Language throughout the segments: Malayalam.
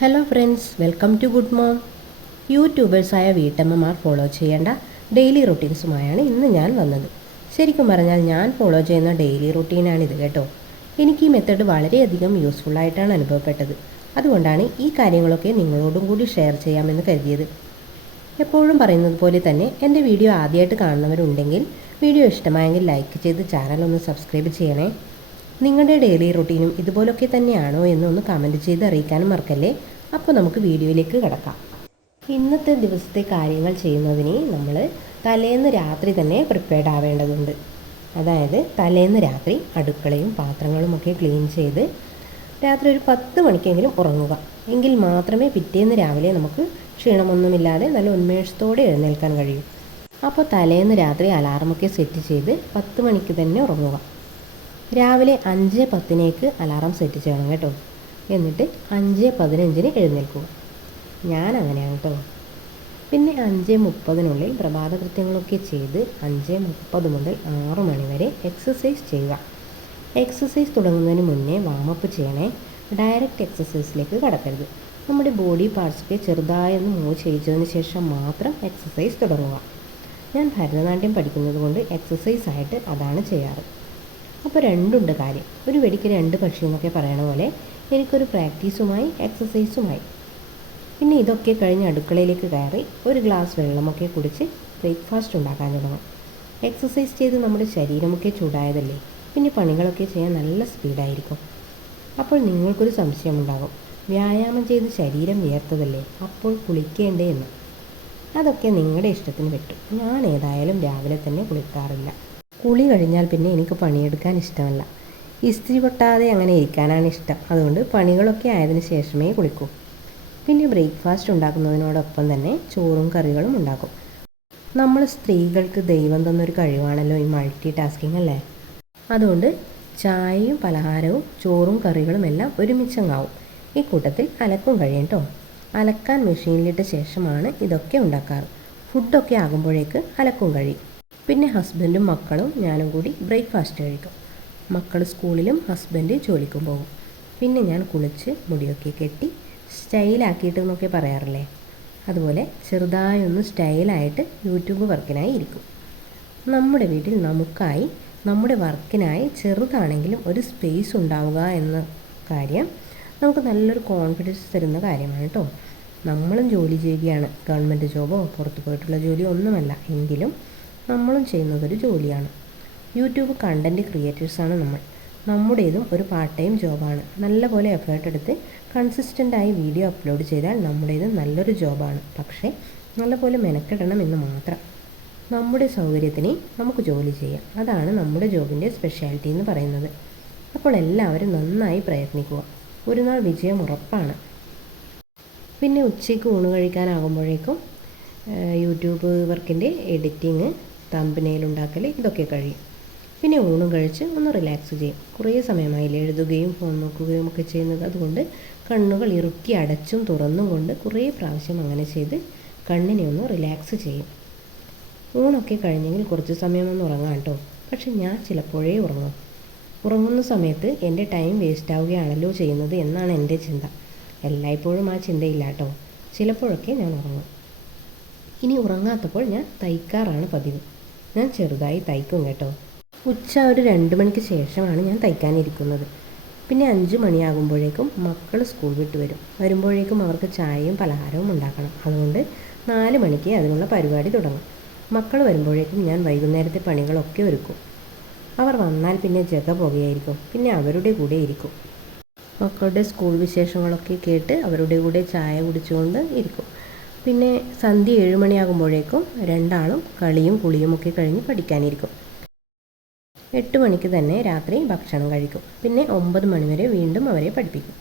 Hello friends welcome to good mom യൂട്യൂബേഴ്സായ വീട്ടമ്മമാർ ഫോളോ ചെയ്യേണ്ട ഡെയിലി റൊട്ടീൻസുമായാണ് ഇന്ന് ഞാൻ വന്നത്. ശരിക്കും പറഞ്ഞാൽ ഞാൻ ഫോളോ ചെയ്യുന്ന ഡെയിലി റൊട്ടീനാണിത് കേട്ടോ. എനിക്ക് ഈ മെത്തേഡ് വളരെയധികം യൂസ്ഫുള്ളായിട്ടാണ് അനുഭവപ്പെട്ടത്. അതുകൊണ്ടാണ് ഈ കാര്യങ്ങളൊക്കെ നിങ്ങളോടും കൂടി ഷെയർ ചെയ്യാമെന്ന് കരുതിയത്. എപ്പോഴും പറയുന്നത് പോലെ തന്നെ എന്റെ വീഡിയോ ആദ്യമായിട്ട് കാണുന്നവരുണ്ടെങ്കിൽ വീഡിയോ ഇഷ്ടമായെങ്കിൽ ലൈക്ക് ചെയ്ത് ചാനൽ ഒന്ന് സബ്സ്ക്രൈബ് ചെയ്യണേ. നിങ്ങളുടെ ഡെയിലി റൊട്ടീനും ഇതുപോലൊക്കെ തന്നെയാണോ എന്നൊന്ന് കമന്റ് ചെയ്ത് അറിയിക്കാനും മറക്കല്ലേ? അപ്പോൾ നമുക്ക് വീഡിയോയിലേക്ക് കിടക്കാം. ഇന്നത്തെ ദിവസത്തെ കാര്യങ്ങൾ ചെയ്യുന്നതിന് നമ്മൾ തലേന്ന് രാത്രി തന്നെ പ്രിപ്പയർഡ് ആവേണ്ടതുണ്ട്. അതായത് തലേന്ന് രാത്രി അടുക്കളയും പാത്രങ്ങളും ഒക്കെ ക്ലീൻ ചെയ്ത് രാത്രി ഒരു പത്ത് മണിക്കെങ്കിലും ഉറങ്ങുക. എങ്കിൽ മാത്രമേ പിറ്റേന്ന് രാവിലെ നമുക്ക് ക്ഷീണമൊന്നുമില്ലാതെ നല്ല ഉന്മേഷത്തോടെ എഴുന്നേൽക്കാൻ കഴിയൂ. അപ്പോൾ തലേന്ന് രാത്രി അലാറമൊക്കെ സെറ്റ് ചെയ്ത് പത്ത് മണിക്ക് തന്നെ ഉറങ്ങുക. രാവിലെ അഞ്ച് പത്തിനേക്ക് അലാറം സെറ്റ് ചെയ്യണം കേട്ടോ. എന്നിട്ട് അഞ്ച് പതിനഞ്ചിന് എഴുന്നേൽക്കുക. ഞാൻ അങ്ങനെയാണ് കേട്ടോ. പിന്നെ അഞ്ച് മുപ്പതിനുള്ളിൽ പ്രഭാത കൃത്യങ്ങളൊക്കെ ചെയ്ത് അഞ്ച് മുപ്പത് മുതൽ ആറ് മണി വരെ എക്സസൈസ് ചെയ്യുക. എക്സസൈസ് തുടങ്ങുന്നതിന് മുന്നേ വാമപ്പ് ചെയ്യണേ. ഡയറക്റ്റ് എക്സസൈസിലേക്ക് കടക്കരുത്. നമ്മുടെ ബോഡി പാർട്സൊക്കെ ചെറുതായൊന്ന് മൂവ് ചെയ്യിച്ചതിന് ശേഷം മാത്രം എക്സസൈസ് തുടങ്ങുക. ഞാൻ ഭരതനാട്യം പഠിക്കുന്നത് കൊണ്ട് എക്സസൈസ് ആയിട്ട് അതാണ് ചെയ്യാറ്. അപ്പോൾ രണ്ടുണ്ട് കാര്യം. ഒരു വെടിക്ക് രണ്ട് പക്ഷി എന്നൊക്കെ പറയണ പോലെ എനിക്കൊരു പ്രാക്ടീസുമായി എക്സസൈസുമായി. പിന്നെ ഇതൊക്കെ കഴിഞ്ഞ് അടുക്കളയിലേക്ക് കയറി ഒരു ഗ്ലാസ് വെള്ളമൊക്കെ കുടിച്ച് ബ്രേക്ക്ഫാസ്റ്റ് ഉണ്ടാക്കാൻ തുടങ്ങും. എക്സസൈസ് ചെയ്ത് നമ്മുടെ ശരീരമൊക്കെ ചൂടായതല്ലേ? പിന്നെ പണികളൊക്കെ ചെയ്യാൻ നല്ല സ്പീഡായിരിക്കും. അപ്പോൾ നിങ്ങൾക്കൊരു സംശയമുണ്ടാകും. വ്യായാമം ചെയ്ത് ശരീരം വിയർത്തതല്ലേ? അപ്പോൾ കുളിക്കേണ്ടേ എന്ന്. അതൊക്കെ നിങ്ങളുടെ ഇഷ്ടത്തിന് പറ്റും. ഞാൻ ഏതായാലും രാവിലെ തന്നെ കുളിക്കാറില്ല. കുളി കഴിഞ്ഞാൽ പിന്നെ എനിക്ക് പണിയെടുക്കാൻ ഇഷ്ടമല്ല. ഇസ്തിരി പൊട്ടാതെ അങ്ങനെ ഇരിക്കാനാണ് ഇഷ്ടം. അതുകൊണ്ട് പണികളൊക്കെ ആയതിനു ശേഷമേ കുളിക്കൂ. പിന്നെ ബ്രേക്ക്ഫാസ്റ്റ് ഉണ്ടാക്കുന്നതിനോടൊപ്പം തന്നെ ചോറും കറികളും ഉണ്ടാക്കും. നമ്മൾ സ്ത്രീകൾക്ക് ദൈവം തന്നൊരു കഴിവാണല്ലോ ഈ മൾട്ടി ടാസ്കിങ് അല്ലേ? അതുകൊണ്ട് ചായയും പലഹാരവും ചോറും കറികളും എല്ലാം ഒരുമിച്ചങ്ങാവും. ഈ കൂട്ടത്തിൽ അലക്കും കഴിയും കേട്ടോ അലക്കാൻ മെഷീനിലിട്ട ശേഷമാണ് ഇതൊക്കെ ഉണ്ടാക്കാറ്. ഫുഡൊക്കെ ആകുമ്പോഴേക്ക് അലക്കും കഴിയും. പിന്നെ ഹസ്ബൻഡും മക്കളും ഞാനും കൂടി ബ്രേക്ക്ഫാസ്റ്റ് കഴിക്കും. മക്കൾ സ്കൂളിലും ഹസ്ബൻഡ് ജോലിക്കും പോകും. പിന്നെ ഞാൻ കുളിച്ച് മുടിയൊക്കെ കെട്ടി സ്റ്റൈലാക്കിയിട്ട് എന്നൊക്കെ പറയാറില്ലേ? അതുപോലെ ചെറുതായൊന്ന് സ്റ്റൈലായിട്ട് യൂട്യൂബ് വർക്കിനായി ഇരിക്കും. നമ്മുടെ വീട്ടിൽ നമുക്കായി നമ്മുടെ വർക്കിനായി ചെറുതാണെങ്കിലും ഒരു സ്പേസ് ഉണ്ടാവുക എന്ന കാര്യം നമുക്ക് നല്ലൊരു കോൺഫിഡൻസ് തരുന്ന കാര്യമാണ് കേട്ടോ നമ്മളും ജോലി ചെയ്യുകയാണ്. ഗവൺമെന്റ് ജോബോ പുറത്തു പോയിട്ടുള്ള ജോലിയോ ഒന്നുമല്ല. എങ്കിലും നമ്മളും ചെയ്യുന്നതൊരു ജോലിയാണ്. യൂട്യൂബ് കണ്ടന്റ് ക്രിയേറ്റേഴ്സാണ് നമ്മൾ. നമ്മുടേതും ഒരു പാർട്ട് ടൈം ജോബാണ് നല്ലപോലെ എഫേർട്ട് എടുത്ത് കൺസിസ്റ്റന്റായി വീഡിയോ അപ്ലോഡ് ചെയ്താൽ നമ്മുടേത് നല്ലൊരു ജോബാണ് പക്ഷേ നല്ലപോലെ മെനക്കെടണം എന്ന് മാത്രം. നമ്മുടെ സൗകര്യത്തിന് നമുക്ക് ജോലി ചെയ്യാം. അതാണ് നമ്മുടെ ജോബിന്റെ സ്പെഷ്യാലിറ്റി എന്ന് പറയുന്നത്. അപ്പോൾ എല്ലാവരും നന്നായി പ്രയത്നിക്കുക. ഒരു നാൾ വിജയം ഉറപ്പാണ്. പിന്നെ ഉച്ചയ്ക്ക് ഊണ് കഴിക്കാനാകുമ്പോഴേക്കും യൂട്യൂബ് വർക്കിന്റെ എഡിറ്റിങ് തമ്പനയിലുണ്ടാക്കൽ ഇതൊക്കെ കഴിയും. പിന്നെ ഊണും കഴിച്ച് ഒന്ന് റിലാക്സ് ചെയ്യും. കുറേ സമയമായില്ല എഴുതുകയും ഫോൺ നോക്കുകയും ഒക്കെ ചെയ്യുന്നത്. അതുകൊണ്ട് കണ്ണുകൾ ഇറുക്കി അടച്ചും തുറന്നും കൊണ്ട് കുറേ പ്രാവശ്യം അങ്ങനെ ചെയ്ത് കണ്ണിനെ ഒന്ന് റിലാക്സ് ചെയ്യും. ഊണൊക്കെ കഴിഞ്ഞെങ്കിൽ കുറച്ച് സമയം ഒന്ന് ഉറങ്ങാം കേട്ടോ. പക്ഷെ ഞാൻ ചിലപ്പോഴേ ഉറങ്ങും. ഉറങ്ങുന്ന സമയത്ത് എന്റെ ടൈം വേസ്റ്റ് ആവുകയാണല്ലോ ചെയ്യുന്നത് എന്നാണ് എന്റെ ചിന്ത. എല്ലായ്പ്പോഴും ആ ചിന്തയില്ല കേട്ടോ. ചിലപ്പോഴൊക്കെ ഞാൻ ഉറങ്ങും. ഇനി ഉറങ്ങാത്തപ്പോൾ ഞാൻ തയ്ക്കാറാണ് പതിവ്. ഞാൻ ചെറുതായി തയ്ക്കും കേട്ടോ. ഉച്ച ഒരു രണ്ട് മണിക്ക് ശേഷമാണ് ഞാൻ തയ്ക്കാനിരിക്കുന്നത്. പിന്നെ അഞ്ച് മണിയാകുമ്പോഴേക്കും മക്കൾ സ്കൂൾ വിട്ട് വരും. വരുമ്പോഴേക്കും അവർക്ക് ചായയും പലഹാരവും ഉണ്ടാക്കണം. അതുകൊണ്ട് നാല് മണിക്ക് അതിനുള്ള പരിപാടി തുടങ്ങും. മക്കൾ വരുമ്പോഴേക്കും ഞാൻ വൈകുന്നേരത്തെ പണികളൊക്കെ ഒരുക്കും. അവർ വന്നാൽ പിന്നെ ജഗ പുകയായിരിക്കും. പിന്നെ അവരുടെ കൂടെ ഇരിക്കും. മക്കളുടെ സ്കൂൾ വിശേഷങ്ങളൊക്കെ കേട്ട് അവരുടെ കൂടെ ചായ കുടിച്ചുകൊണ്ട് ഇരിക്കും. പിന്നെ സന്ധ്യ ഏഴ് മണിയാകുമ്പോഴേക്കും രണ്ടാളും കളിയും കുളിയും ഒക്കെ കഴിഞ്ഞ് പഠിക്കാനിരിക്കും. എട്ട് മണിക്ക് തന്നെ രാത്രി ഭക്ഷണം കഴിക്കും. പിന്നെ ഒമ്പത് മണിവരെ വീണ്ടും അവരെ പഠിപ്പിക്കും.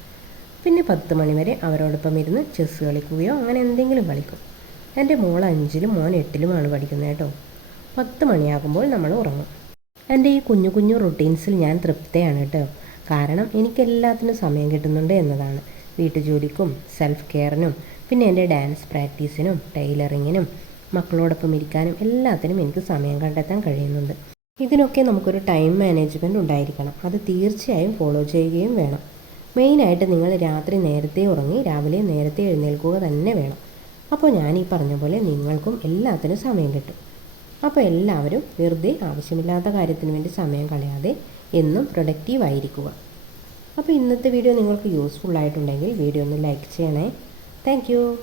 പിന്നെ പത്ത് മണിവരെ അവരോടൊപ്പം ഇരുന്ന് ചെസ്സ് കളിക്കുകയോ അങ്ങനെ എന്തെങ്കിലും കളിക്കും. എന്റെ മോൾ അഞ്ചിലും മോൻ എട്ടിലുമാണ് പഠിക്കുന്നത് കേട്ടോ. പത്ത് മണിയാകുമ്പോൾ നമ്മൾ ഉറങ്ങും. എന്റെ ഈ കുഞ്ഞു കുഞ്ഞു റുട്ടീൻസിൽ ഞാൻ തൃപ്തയാണ് കേട്ടോ. കാരണം എനിക്കെല്ലാത്തിനും സമയം കിട്ടുന്നുണ്ട് എന്നതാണ്. വീട്ടുജോലിക്കും സെൽഫ് കെയറിനും പിന്നെ എന്റെ ഡാൻസ് പ്രാക്ടീസിനും ടൈലറിങ്ങിനും മക്കളോടൊപ്പം ഇരിക്കാനും എല്ലാത്തിനും എനിക്ക് സമയം കണ്ടെത്താൻ കഴിയുന്നുണ്ട്. ഇതിനൊക്കെ നമുക്കൊരു ടൈം മാനേജ്മെന്റ് ഉണ്ടായിരിക്കണം. അത് തീർച്ചയായും ഫോളോ ചെയ്യുകയും വേണം. മെയിനായിട്ട് നിങ്ങൾ രാത്രി നേരത്തെ ഉറങ്ങി രാവിലെ നേരത്തെ എഴുന്നേൽക്കുക തന്നെ വേണം. അപ്പോൾ ഞാൻ ഈ പറഞ്ഞ പോലെ നിങ്ങൾക്കും എല്ലാത്തിനും സമയം കിട്ടും. അപ്പോൾ എല്ലാവരും വെറുതെ ആവശ്യമില്ലാത്ത കാര്യത്തിന് വേണ്ടി സമയം കളയാതെ എന്നും പ്രൊഡക്റ്റീവ് ആയിരിക്കുക. അപ്പോൾ ഇന്നത്തെ വീഡിയോ നിങ്ങൾക്ക് യൂസ്ഫുൾ ആയിട്ടുണ്ടെങ്കിൽ വീഡിയോ ഒന്ന് ലൈക്ക് ചെയ്യണേ. Thank you.